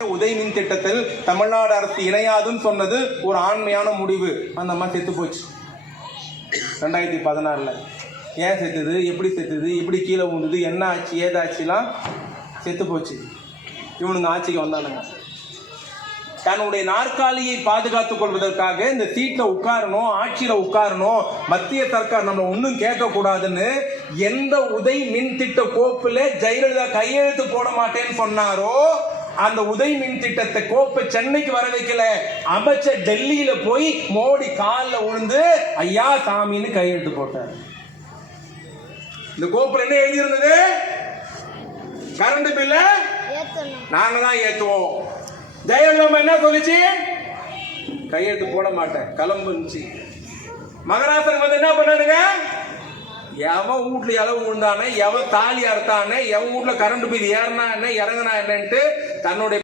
உதய மின் திட்டத்தில் தமிழ்நாடு அரசு இணையாதுன்னு சொன்னது ஒரு ஆண்மையான முடிவு. அந்த அம்மா செத்து போச்சு. ரெண்டாயிரத்தி பதினாறுல. ஏன் செத்துது? எப்படி செத்துது? எப்படி கீழே விழுந்தது? என்ன ஆச்சு? ஏதாச்சுலாம் செத்து போச்சு. இவனுங்க ஆட்சிக்கு வந்தானுங்க. தன்னுடைய நாற்காலியை பாதுகாத்துக் கொள்வதற்காக இந்த சீட்டில் உட்காரணும் ஆட்சியில உட்காரணும் மத்திய சர்க்கார் நம்ம ஒன்றும் கேட்கக்கூடாதுன்னு எந்த உதய் மின் திட்ட கோப்பில் ஜெயலலிதா கையெழுத்து போட மாட்டேன்னு சொன்னாரோ அந்த உதய் மின் திட்டத்தை கோப்பை சென்னைக்கு வர வைக்கல. அமைச்சர் டெல்லியில போய் மோடி காலில் விழுந்து ஐயா சாமின்னு கையெழுத்து போட்டார். இந்த கோப்புல என்ன எழுதியிருந்தது? கரண்ட் பில்ல நாங்க தான் ஏத்துவோம். ஜெயலலிதா என்ன சொல்லுச்சு? கையெழுத்து போட மாட்டேன். கிளம்புச்சு மகராசன் வந்து என்ன பண்ணானுங்க? எவன் வீட்ல இளவு உண்டானே எவன் தாலி அறுத்தானே எவன் வீட்ல கரண்ட் போய் ஏறினா என்ன இறங்கினா என்னன்ட்டு தன்னுடைய